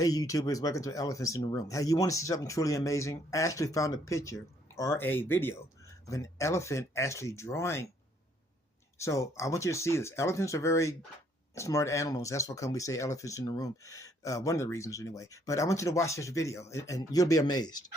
Hey YouTubers, welcome to Elephants in the Room. Hey, you want to see something truly amazing? I actually found a picture or a video of an elephant actually drawing. So I want you to see this. Elephants are very smart animals. That's what come we say elephants in the room. One of the reasons anyway. But I want you to watch this video and you'll be amazed.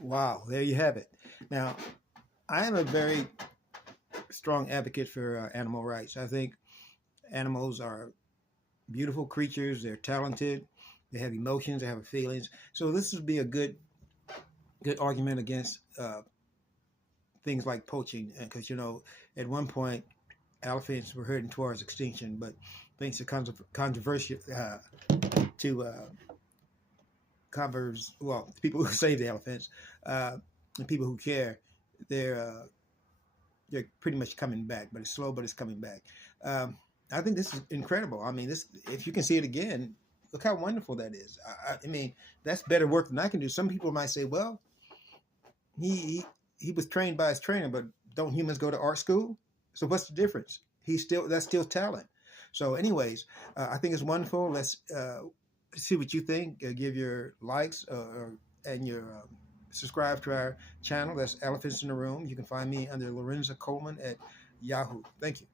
Wow, there you have it. Now, I am a very strong advocate for animal rights. I think animals are beautiful creatures. They're talented. They have emotions. They have feelings. So this would be a good argument against things like poaching, because at one point elephants were heading towards extinction, but thanks to controversial to converse, well, people who save the elephants and people who care, they're they're pretty much coming back, but it's slow, but it's coming back. Um, I think this is incredible. I mean, this if you can see it again, look how wonderful that is. I mean, that's better work than I can do. Some people might say, well, he, he he was trained by his trainer, but don't humans go to art school? So what's the difference? That's still talent. So, anyways, I think it's wonderful. Let's see what you think. Give your likes and your subscribe to our channel. That's Elephants in the Room. You can find me under Lorenza Coleman at Yahoo. Thank you.